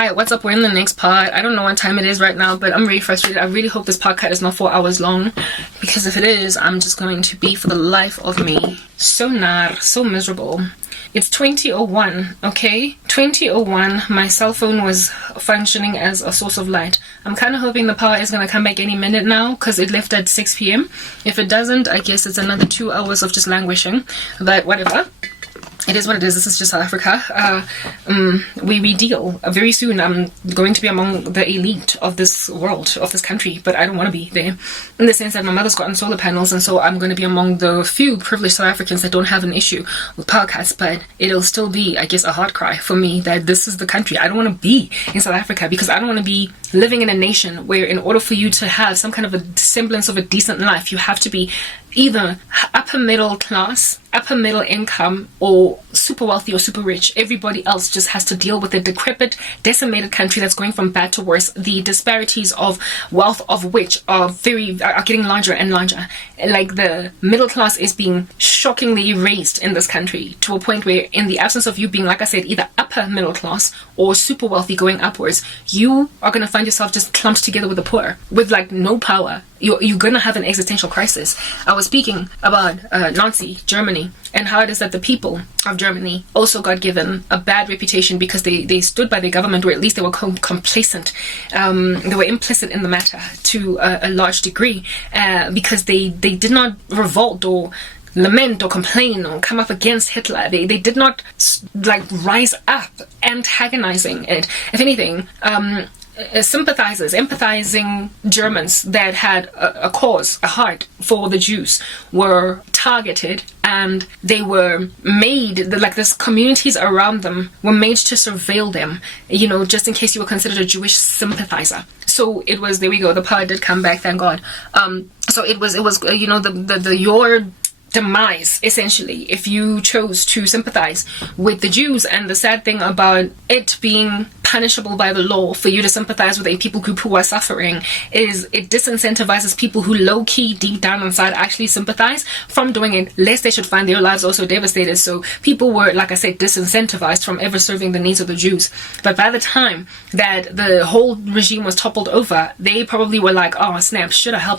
Hi, what's up? We're in the next part. I don't know what time it is right now, but I'm really frustrated. I really hope this podcast is not 4 hours long, because if it is, I'm just going to be, for the life of me, so miserable. It's 20:01, okay? 20:01, my cell phone was functioning as a source of light. I'm kind of hoping the power is going to come back any minute now, because it left at 6 p.m. If it doesn't, I guess it's another 2 hours of just languishing, but whatever. It is what it is. This is just South Africa. We deal. Very soon I'm going to be among the elite of this world, of this country, but I don't want to be there, in the sense that my mother's gotten solar panels, and so I'm going to be among the few privileged South Africans that don't have an issue with power cuts. But it'll still be, I guess, a hard cry for me that this is the country. I don't want to be in South Africa, because I don't want to be living in a nation where, in order for you to have some kind of a semblance of a decent life, you have to be either upper middle class, upper middle income, or super wealthy or super rich. Everybody else just has to deal with a decrepit, decimated country that's going from bad to worse. The disparities of wealth of which are getting larger and larger. Like, the middle class is being shockingly erased in this country, to a point where, in the absence of you being, like I said, either upper middle class or super wealthy going upwards, you are going to find yourself just clumped together with the poor, with like no power. You're going to have an existential crisis. I was speaking about Nazi Germany, and how it is that the people of Germany also got given a bad reputation because they stood by their government, or at least they were complacent. They were implicit in the matter to a large degree, because they did not revolt or lament or complain or come up against Hitler. They did not rise up antagonizing it. If anything, empathizing Germans that had a cause, a heart for the Jews, were targeted, and they were made, this communities around them were made to surveil them, just in case you were considered a Jewish sympathizer. So it was, there we go, the power did come back, thank God. So it was your demise, essentially, if you chose to sympathize with the Jews. And the sad thing about it being punishable by the law for you to sympathize with a people group who are suffering is it disincentivizes people who low-key, deep down inside, actually sympathize from doing it, lest they should find their lives also devastated. So people were, like I said, disincentivized from ever serving the needs of the Jews. But by the time that the whole regime was toppled over, they probably were like, oh snap, should have helped